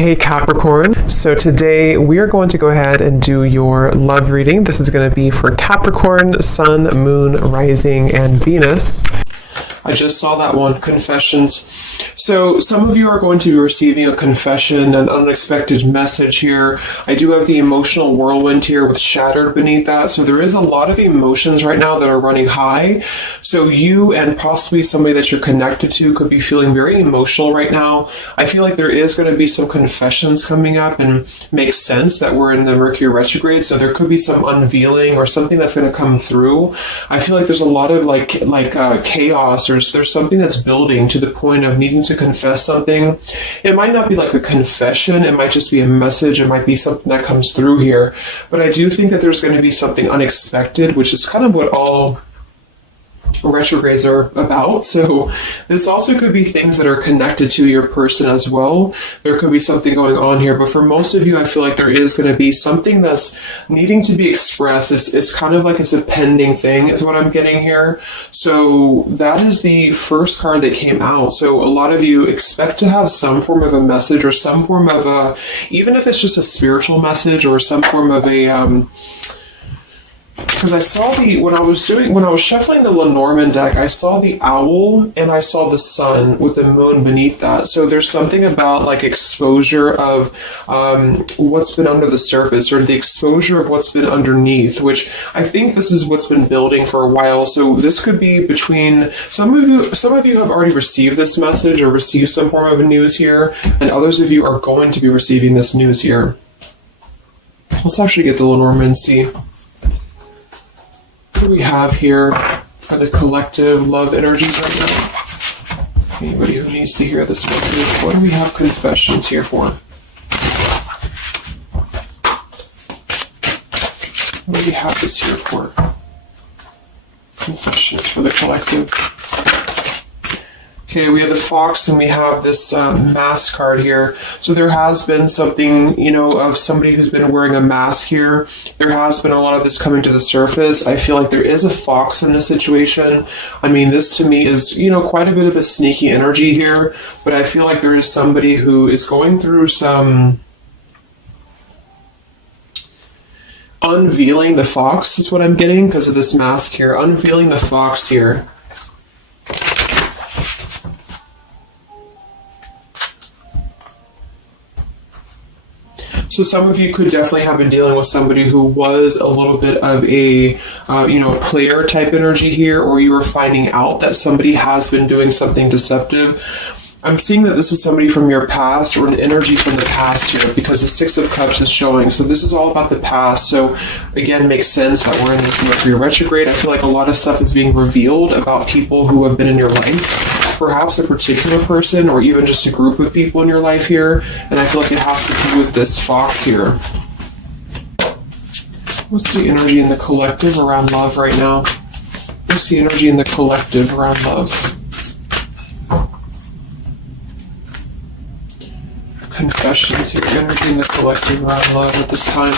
Hey Capricorn, so today we are going to go ahead and do your love reading. This is going to be for Capricorn, Sun, Moon, Rising, and Venus. I just saw that one, confessions. So some of you are going to be receiving a confession, an unexpected message here. I do have the emotional whirlwind here with shattered beneath that. So there is a lot of emotions right now that are running high. So you and possibly somebody that you're connected to could be feeling very emotional right now. I feel like there is going to be some confessions coming up, and makes sense that we're in the Mercury retrograde. So there could be some unveiling or something that's going to come through. I feel like there's a lot of chaos, or there's something that's building to the point of needing to confess something. It might not be like a confession, it might just be a message, it might be something that comes through here. But I do think that there's going to be something unexpected, which is kind of what all retrogrades are about. So this also could be things that are connected to your person as well. There could be something going on here, but for most of you, I feel like there is going to be something that's needing to be expressed. It's kind of like it's a pending thing is what I'm getting here. So that is the first card that came out. So a lot of you expect to have some form of a message, or some form of a, even if it's just a spiritual message, or some form of a because I saw when I was shuffling the Lenormand deck, I saw the owl and I saw the sun with the moon beneath that. So there's something about like exposure of what's been under the surface, or the exposure of what's been underneath, which I think this is what's been building for a while. So this could be between some of you have already received this message or received some form of news here, and others of you are going to be receiving this news here. Let's actually get the Lenormand and see what do we have here for the collective love energies right now. Anybody who needs to hear this message, what do we have confessions here for? What do we have this here for? Confessions for the collective. Okay, we have the fox and we have this mask card here. So there has been something, of somebody who's been wearing a mask here. There has been a lot of this coming to the surface. I feel like there is a fox in this situation. I mean, this to me is, quite a bit of a sneaky energy here. But I feel like there is somebody who is going through some unveiling the fox is what I'm getting because of this mask here. Unveiling the fox here. So some of you could definitely have been dealing with somebody who was a little bit of a, player type energy here, or you were finding out that somebody has been doing something deceptive. I'm seeing that this is somebody from your past, or an energy from the past here, because the Six of Cups is showing. So this is all about the past. So again, makes sense that we're in this Mercury retrograde. I feel like a lot of stuff is being revealed about people who have been in your life. Perhaps a particular person, or even just a group of people in your life here. And I feel like it has to do with this fox here. What's the energy in the collective around love right now? What's the energy in the collective around love? Confessions here, energy in the collective around love at this time.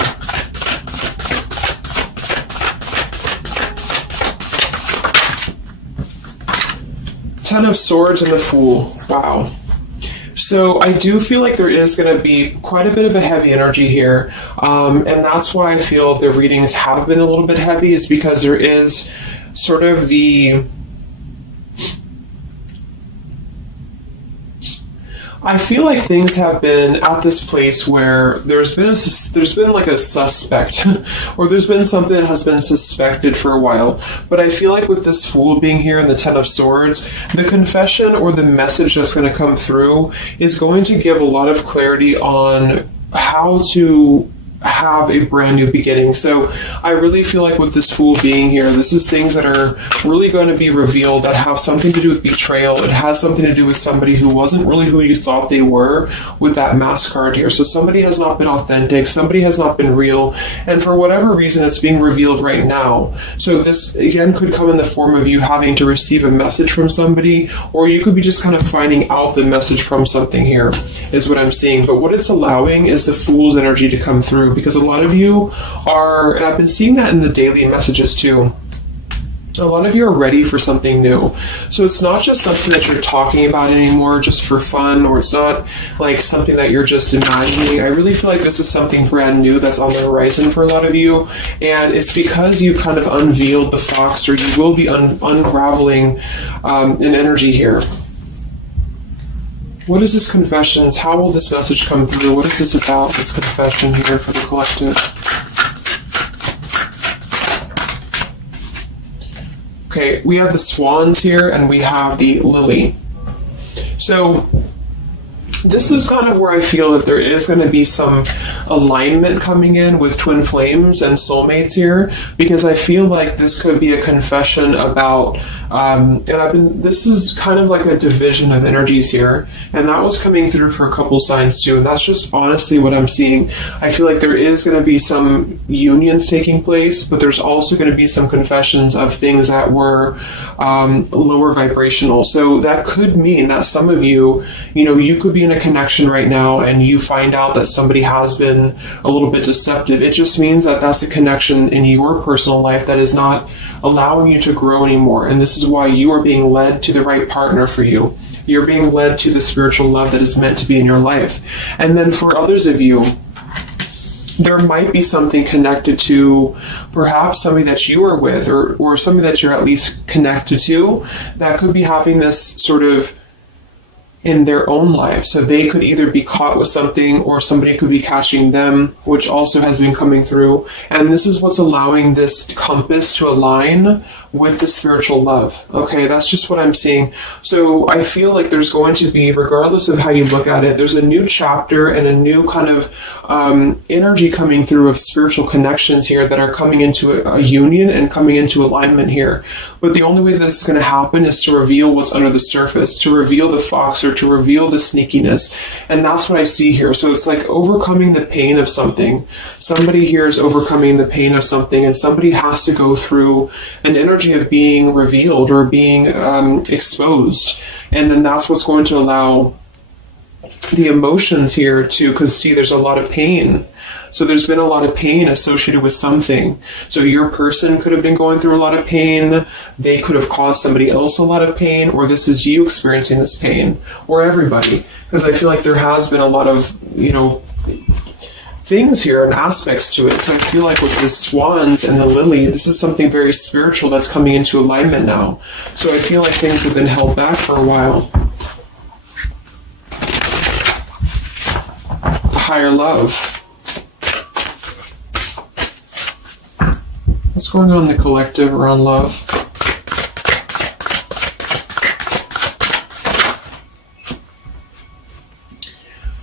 Ten of Swords and the Fool. Wow. So I do feel like there is going to be quite a bit of a heavy energy here. And that's why I feel the readings have been a little bit heavy, is because there is sort of the... I feel like things have been at this place where there's been like a suspect, or there's been something that has been suspected for a while. But I feel like with this Fool being here in the Ten of Swords, the confession or the message that's going to come through is going to give a lot of clarity on how to have a brand new beginning. So I really feel like with this Fool being here, this is things that are really going to be revealed that have something to do with betrayal. It has something to do with somebody who wasn't really who you thought they were with that mask card here. So somebody has not been authentic, somebody has not been real, and for whatever reason it's being revealed right now. So this again could come in the form of you having to receive a message from somebody, or you could be just kind of finding out the message from something here, is what I'm seeing. But what it's allowing is the Fool's energy to come through, because a lot of you are, and I've been seeing that in the daily messages too, A lot of you are ready for something new. So it's not just something that you're talking about anymore just for fun, or it's not like something that you're just imagining. I really feel like this is something brand new that's on the horizon for a lot of you. And it's because you kind of unveiled the fox, or you will be unraveling an energy here. What is this confessions? How will this message come through? What is this about, this confession here for the collective? Okay, we have the swans here, and we have the lily. So this is kind of where I feel that there is going to be some alignment coming in with twin flames and soulmates here, because I feel like this could be a confession about, this is kind of like a division of energies here, and that was coming through for a couple signs too, and that's just honestly what I'm seeing. I feel like there is going to be some unions taking place, but there's also going to be some confessions of things that were lower vibrational. So that could mean that some of you, you could be in a connection right now and you find out that somebody has been a little bit deceptive. It just means that that's a connection in your personal life that is not allowing you to grow anymore. And this is why you are being led to the right partner for you. You're being led to the spiritual love that is meant to be in your life. And then for others of you, there might be something connected to perhaps somebody that you are with, or somebody that you're at least connected to, that could be having this sort of in their own life. So they could either be caught with something, or somebody could be catching them, which also has been coming through. And this is what's allowing this compass to align with the spiritual love. Okay, that's just what I'm seeing. So I feel like there's going to be, regardless of how you look at it, there's a new chapter and a new kind of energy coming through of spiritual connections here that are coming into a union and coming into alignment here. But the only way that this is going to happen is to reveal what's under the surface, to reveal the fox, or to reveal the sneakiness. And that's what I see here. So it's like overcoming the pain of something. Somebody here is overcoming the pain of something, and somebody has to go through an energy of being revealed or being exposed. And then that's what's going to allow the emotions here to, because see, there's a lot of pain. So there's been a lot of pain associated with something. So your person could have been going through a lot of pain. They could have caused somebody else a lot of pain, or this is you experiencing this pain, or everybody. Because I feel like there has been a lot of, things here and aspects to it. So I feel like with the swans and the lily, this is something very spiritual that's coming into alignment now. So I feel like things have been held back for a while. The higher love. What's going on in the collective around love?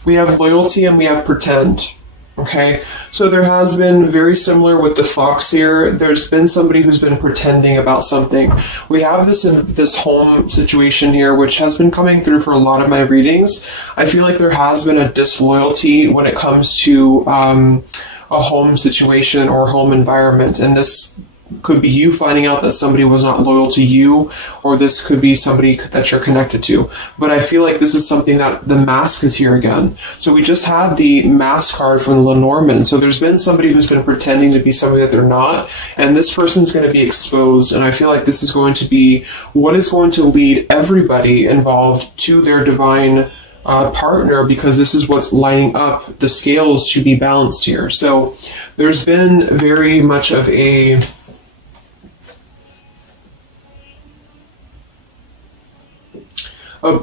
We have loyalty and we have pretend. Okay, so there has been, very similar with the fox here, there's been somebody who's been pretending about something. We have this home situation here, which has been coming through for a lot of my readings. I feel like there has been a disloyalty when it comes to a home situation or home environment, and this could be you finding out that somebody was not loyal to you, or this could be somebody that you're connected to. But I feel like this is something that the mask is here again. So we just had the mask card from Lenormand. So there's been somebody who's been pretending to be somebody that they're not, and this person's going to be exposed. And I feel like this is going to be what is going to lead everybody involved to their divine partner, because this is what's lining up the scales to be balanced here. So there's been very much of a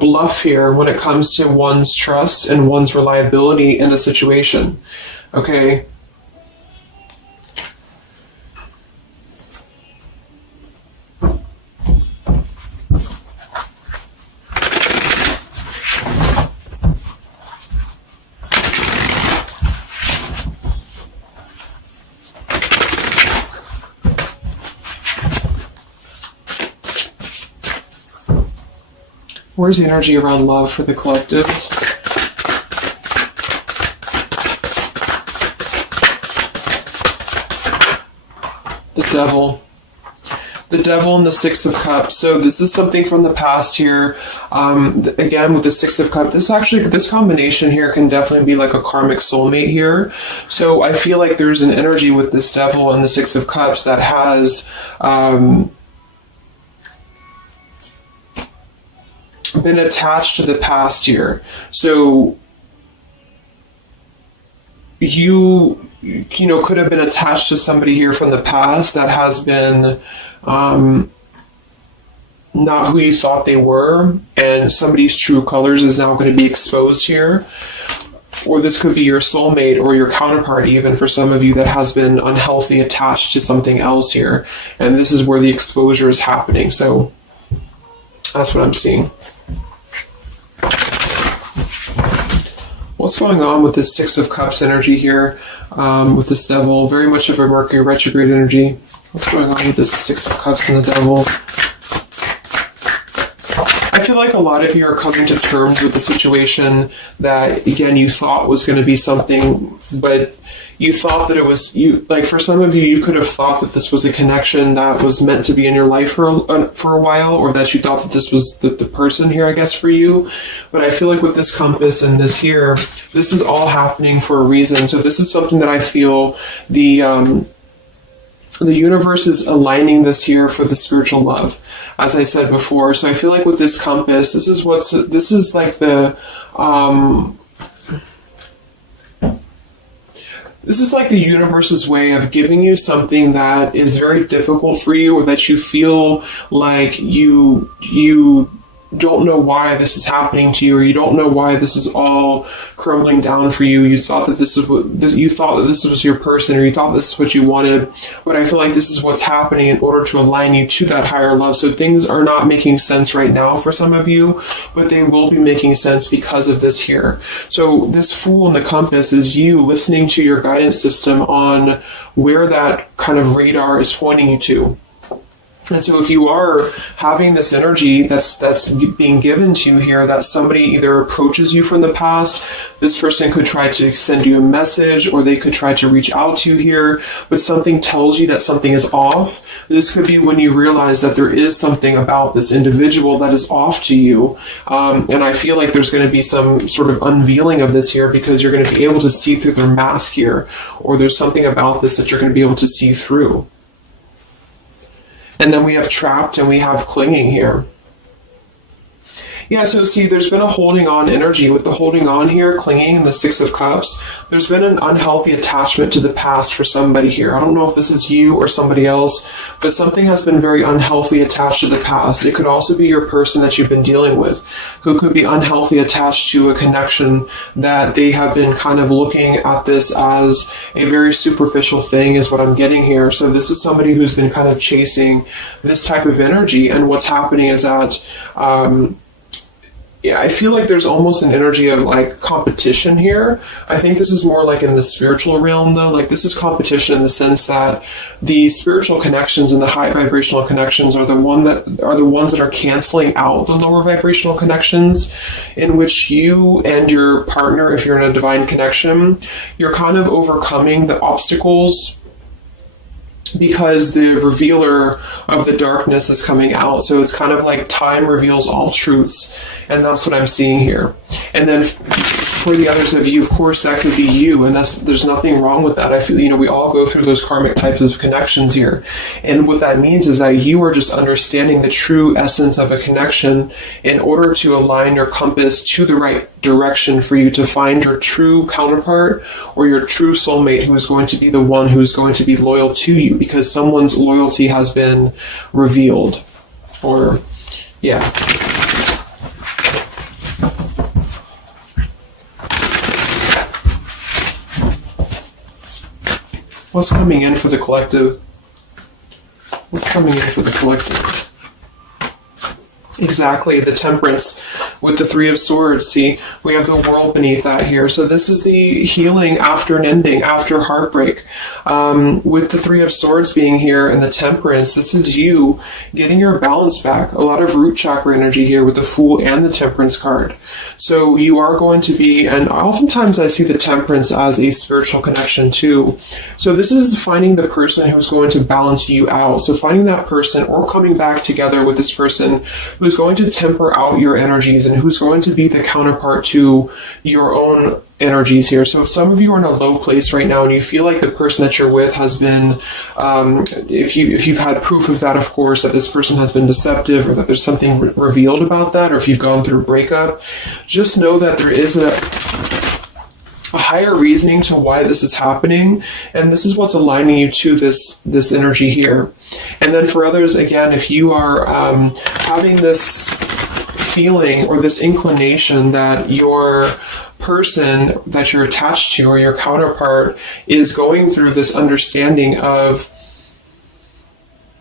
bluff here when it comes to one's trust and one's reliability in a situation. Okay. Where's the energy around love for the collective? The devil. The devil and the Six of Cups. So this is something from the past here. Again, with the Six of Cups, this combination here can definitely be like a karmic soulmate here. So I feel like there's an energy with this devil and the Six of Cups that has been attached to the past here. So you know, could have been attached to somebody here from the past that has been not who you thought they were, and somebody's true colors is now going to be exposed here. Or this could be your soulmate or your counterpart, even for some of you, that has been unhealthy attached to something else here. And this is where the exposure is happening. So that's what I'm seeing. What's going on with this Six of Cups energy here with this Devil? Very much of a Mercury retrograde energy. What's going on with this Six of Cups and the Devil? I feel like a lot of you are coming to terms with the situation that, again, you thought was going to be something, but you thought that it was, like for some of you, you could have thought that this was a connection that was meant to be in your life for a while, or that you thought that this was the person here, I guess, for you. But I feel like with this compass and this here, this is all happening for a reason. So this is something that I feel the universe is aligning this here for the spiritual love, as I said before. So I feel like with this compass, this is like the this is like the universe's way of giving you something that is very difficult for you, or that you feel like you don't know why this is happening to you, or you don't know why this is all crumbling down for you. You thought that this was your person, or you thought this is what you wanted. But I feel like this is what's happening in order to align you to that higher love. So things are not making sense right now for some of you, but they will be making sense because of this here. So this Fool in the compass is you listening to your guidance system on where that kind of radar is pointing you to. And so if you are having this energy that's being given to you here, that somebody either approaches you from the past, this person could try to send you a message, or they could try to reach out to you here, but something tells you that something is off. This could be when you realize that there is something about this individual that is off to you. And I feel like there's going to be some sort of unveiling of this here, because you're going to be able to see through their mask here, or there's something about this that you're going to be able to see through. And then we have trapped and we have clinging here. Yeah, so see, there's been a holding on energy. With the holding on here, clinging, and the Six of Cups, there's been an unhealthy attachment to the past for somebody here. I don't know if this is you or somebody else, but something has been very unhealthy attached to the past. It could also be your person that you've been dealing with, who could be unhealthy attached to a connection that they have been kind of looking at this as a very superficial thing, is what I'm getting here. So this is somebody who's been kind of chasing this type of energy, and what's happening is that yeah, I feel like there's almost an energy of like competition here. I think this is more like in the spiritual realm, though. Like this is competition in the sense that the spiritual connections and the high vibrational connections are the ones that are canceling out the lower vibrational connections, in which you and your partner, if you're in a divine connection, you're kind of overcoming the obstacles, because the revealer of the darkness is coming out. So it's kind of like time reveals all truths, and that's what I'm seeing here. And then for the others of you, of course, that could be you, and there's nothing wrong with that. I feel, we all go through those karmic types of connections here. And what that means is that you are just understanding the true essence of a connection in order to align your compass to the right direction for you to find your true counterpart, or your true soulmate, who is going to be the one who's going to be loyal to you, because someone's loyalty has been revealed. Or, yeah. What's coming in for the collective? What's coming in for the collective? Exactly, the Temperance with the Three of Swords. See, we have the World beneath that here. So this is the healing after an ending, after heartbreak. With the Three of Swords being here and the Temperance, this is you getting your balance back. A lot of root chakra energy here with the Fool and the Temperance card. So you are going to be, and oftentimes I see the Temperance as a spiritual connection too. So this is finding the person who's going to balance you out. So finding that person, or coming back together with this person who's going to temper out your energies and who's going to be the counterpart to your own energies here. So if some of you are in a low place right now and you feel like the person that you're with has been, if you've had proof of that, of course, that this person has been deceptive or that there's something revealed about that, or if you've gone through a breakup, just know that there is a higher reasoning to why this is happening, and this is what's aligning you to this energy here. And then for others, again, if you are having this feeling or this inclination that your person that you're attached to or your counterpart is going through this understanding of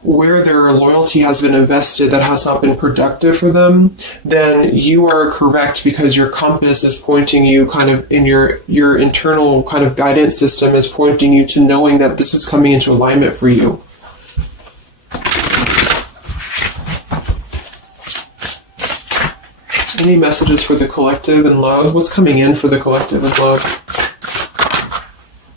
where their loyalty has been invested that has not been productive for them, then you are correct, because your compass is pointing you kind of in your internal kind of guidance system is pointing you to knowing that this is coming into alignment for you. Any messages for the collective and love? What's coming in for the collective and love?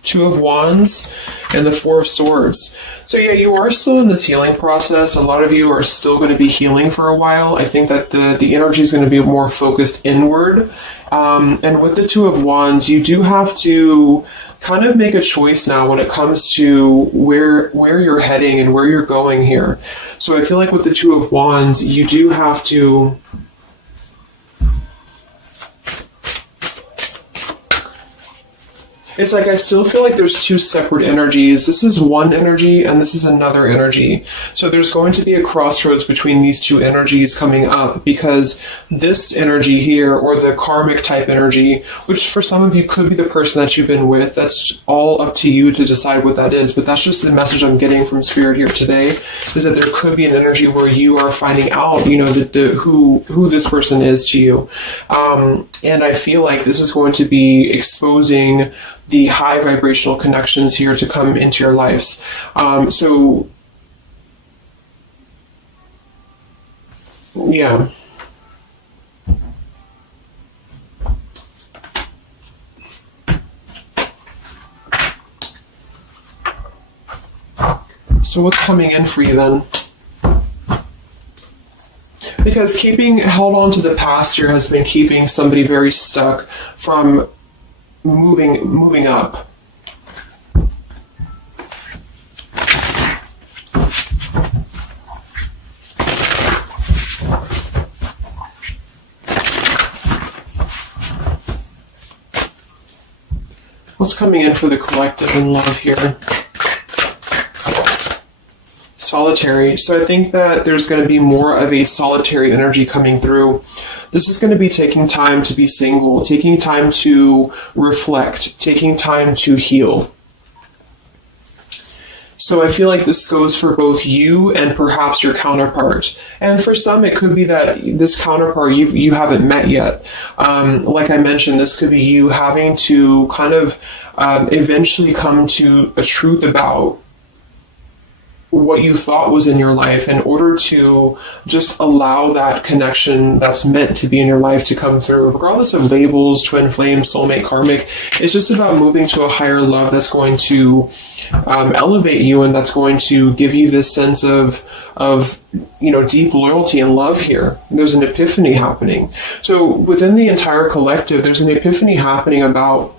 Two of Wands and the Four of Swords. So yeah, you are still in this healing process. A lot of you are still going to be healing for a while. I think that the energy is going to be more focused inward. And with the Two of Wands, you do have to kind of make a choice now when it comes to where you're heading and where you're going here. So I feel like with the Two of Wands, you do have to it's like I still feel like there's two separate energies. This is one energy and this is another energy. So there's going to be a crossroads between these two energies coming up, because this energy here, or the karmic type energy, which for some of you could be the person that you've been with, that's all up to you to decide what that is. But that's just the message I'm getting from Spirit here today, is that there could be an energy where you are finding out, who this person is to you. And I feel like this is going to be exposing the high vibrational connections here to come into your lives. Yeah. So what's coming in for you then? Because held on to the past here has been keeping somebody very stuck from moving up. What's coming in for the collective and love here? Solitary. So I think that there's going to be more of a solitary energy coming through. This is going to be taking time to be single, taking time to reflect, taking time to heal. So I feel like this goes for both you and perhaps your counterpart. And for some, it could be that this counterpart you haven't met yet. Like I mentioned, this could be you having to kind of eventually come to a truth about what you thought was in your life in order to just allow that connection that's meant to be in your life to come through, regardless of labels, twin flame, soulmate, karmic. It's just about moving to a higher love that's going to elevate you, and that's going to give you this sense of deep loyalty and love here. There's an epiphany happening. So within the entire collective, there's an epiphany happening about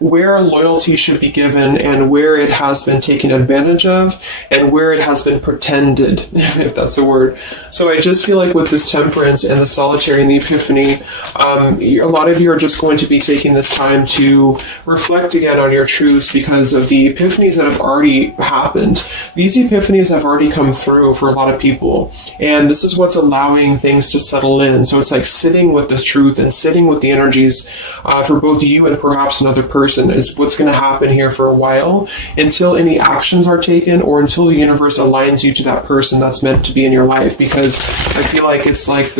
where loyalty should be given and where it has been taken advantage of and where it has been pretended, if that's a word. So I just feel like with this temperance and the solitary and the epiphany, a lot of you are just going to be taking this time to reflect again on your truths because of the epiphanies that have already happened. These epiphanies have already come through for a lot of people, and this is what's allowing things to settle in. So it's like sitting with the truth and sitting with the energies for both you and perhaps another person is what's going to happen here for a while, until any actions are taken or until the universe aligns you to that person that's meant to be in your life. Because I feel like it's like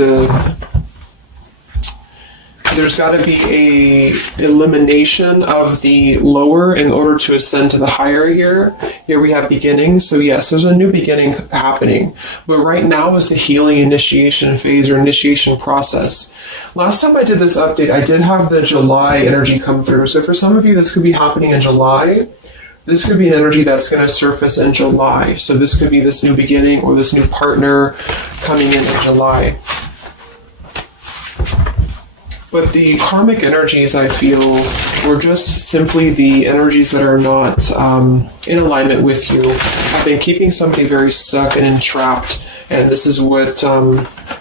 there's got to be a elimination of the lower in order to ascend to the higher here. Here we have beginning. So yes, there's a new beginning happening. But right now is the healing initiation phase or initiation process. Last time I did this update, I did have the July energy come through. So for some of you, this could be happening in July. This could be an energy that's going to surface in July. So this could be this new beginning or this new partner coming in July. But the karmic energies, I feel, were just simply the energies that are not in alignment with you. I've been keeping somebody very stuck and entrapped, and this is what,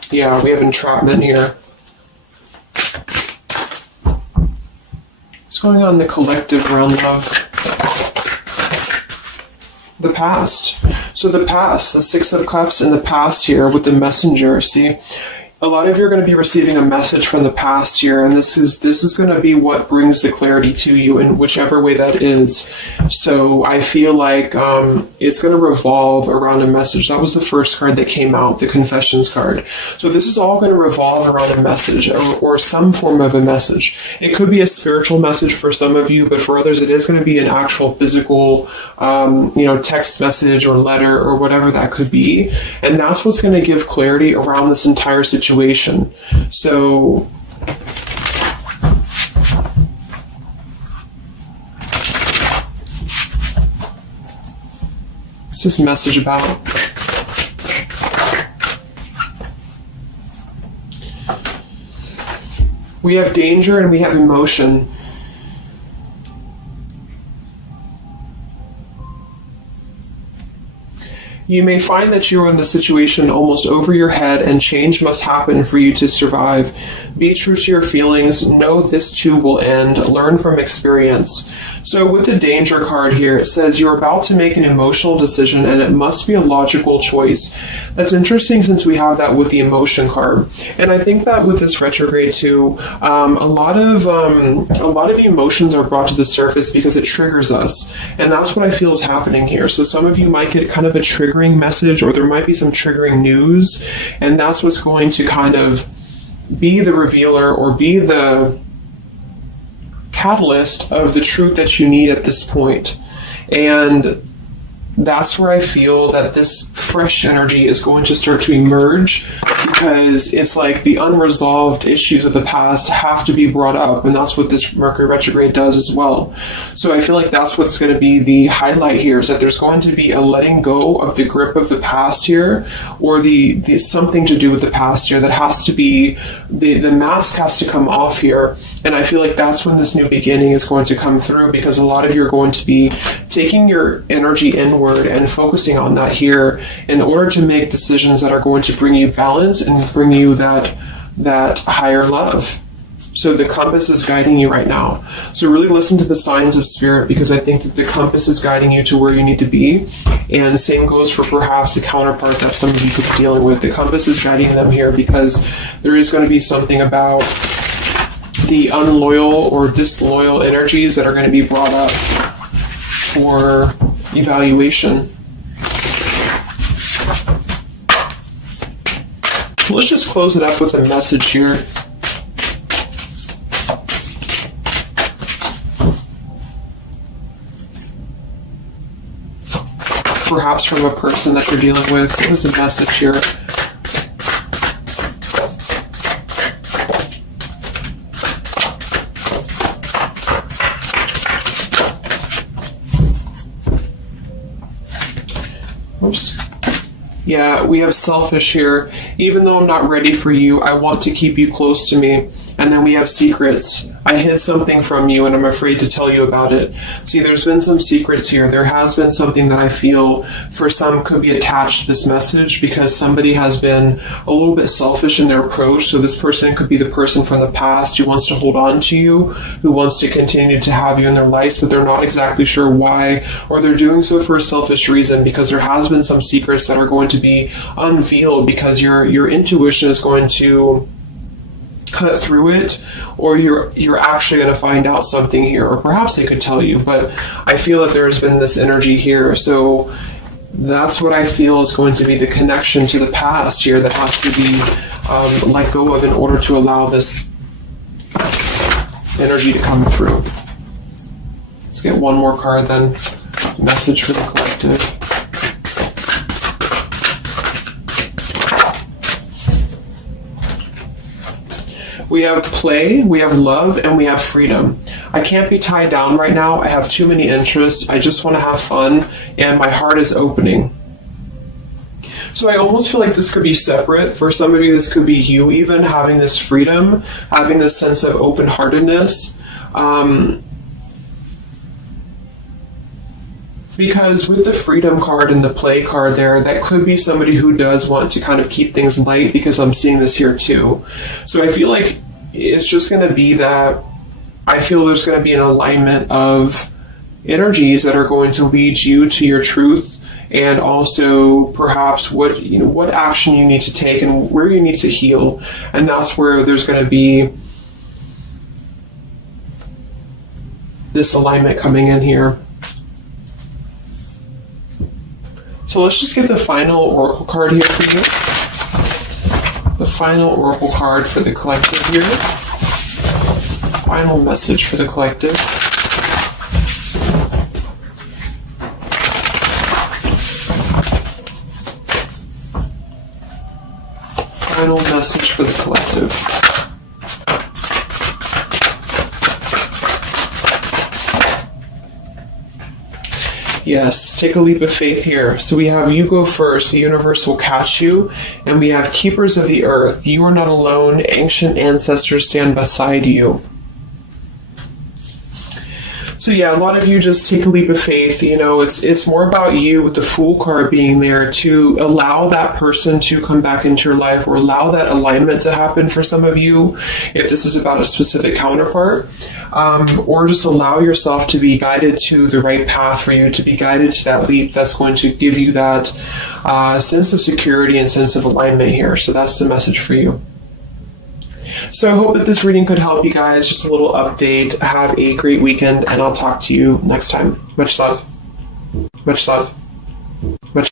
yeah, we have entrapment here. What's going on in the collective realm of the past? So the past, the Six of Cups in the past here with the Messenger, see? A lot of you are going to be receiving a message from the past here, and this is going to be what brings the clarity to you in whichever way that is. So I feel like it's going to revolve around a message. That was the first card that came out, the Confessions card. So this is all going to revolve around a message or some form of a message. It could be a spiritual message for some of you, but for others it is going to be an actual physical text message or letter or whatever that could be. And that's what's going to give clarity around this entire situation. So what's this message about? We have danger and we have emotion. You may find that you are in a situation almost over your head and change must happen for you to survive. Be true to your feelings. Know this too will end. Learn from experience. So with the danger card here, it says you're about to make an emotional decision and it must be a logical choice. That's interesting since we have that with the emotion card. And I think that with this retrograde too, a lot of emotions are brought to the surface because it triggers us. And that's what I feel is happening here. So some of you might get kind of a triggering message, or there might be some triggering news, and that's what's going to kind of be the revealer or be the catalyst of the truth that you need at this point. And that's where I feel that this fresh energy is going to start to emerge, because it's like the unresolved issues of the past have to be brought up, and that's what this Mercury retrograde does as well. So I feel like that's what's going to be the highlight here, is that there's going to be a letting go of the grip of the past here, or the something to do with the past here that has to be, the mask has to come off here. And I feel like that's when this new beginning is going to come through, because a lot of you are going to be taking your energy inward and focusing on that here in order to make decisions that are going to bring you balance and bring you that higher love. So the compass is guiding you right now. So really listen to the signs of spirit, because I think that the compass is guiding you to where you need to be. And same goes for perhaps the counterpart that some of you could be dealing with. The compass is guiding them here because there is going to be something about the unloyal or disloyal energies that are going to be brought up for evaluation. Let's just close it up with a message here. Perhaps from a person that you're dealing with. What is the message here? Oops. Yeah, we have selfish here. Even though I'm not ready for you, I want to keep you close to me. And then we have secrets. I hid something from you and I'm afraid to tell you about it. See, there's been some secrets here. There has been something that I feel for some could be attached to this message, because somebody has been a little bit selfish in their approach. So this person could be the person from the past who wants to hold on to you, who wants to continue to have you in their lives, but they're not exactly sure why, or they're doing so for a selfish reason, because there has been some secrets that are going to be unveiled, because your intuition is going to cut through it, or you're actually going to find out something here, or perhaps they could tell you, but I feel that there's been this energy here. So that's what I feel is going to be the connection to the past here that has to be let go of in order to allow this energy to come through. Let's get one more card then. Message for the collective. We have play, we have love, and we have freedom. I can't be tied down right now. I have too many interests. I just want to have fun, and my heart is opening. So I almost feel like this could be separate. For some of you, this could be you even having this freedom, having this sense of open-heartedness. Because with the freedom card and the play card there, that could be somebody who does want to kind of keep things light, because I'm seeing this here too. So I feel like it's just going to be that I feel there's going to be an alignment of energies that are going to lead you to your truth, and also perhaps what action you need to take and where you need to heal. And that's where there's going to be this alignment coming in here. So let's just get the final oracle card here for you. The final oracle card for the collective here. Final message for the collective. Final message for the collective. Yes, take a leap of faith here. So we have you go first, the universe will catch you. And we have keepers of the earth. You are not alone. Ancient ancestors stand beside you. So yeah, a lot of you just take a leap of faith. It's more about you with the Fool card being there to allow that person to come back into your life, or allow that alignment to happen for some of you, if this is about a specific counterpart, or just allow yourself to be guided to the right path for you, to be guided to that leap that's going to give you that sense of security and sense of alignment here. So that's the message for you. So I hope that this reading could help you guys. Just a little update. Have a great weekend, and I'll talk to you next time. Much love. Much love.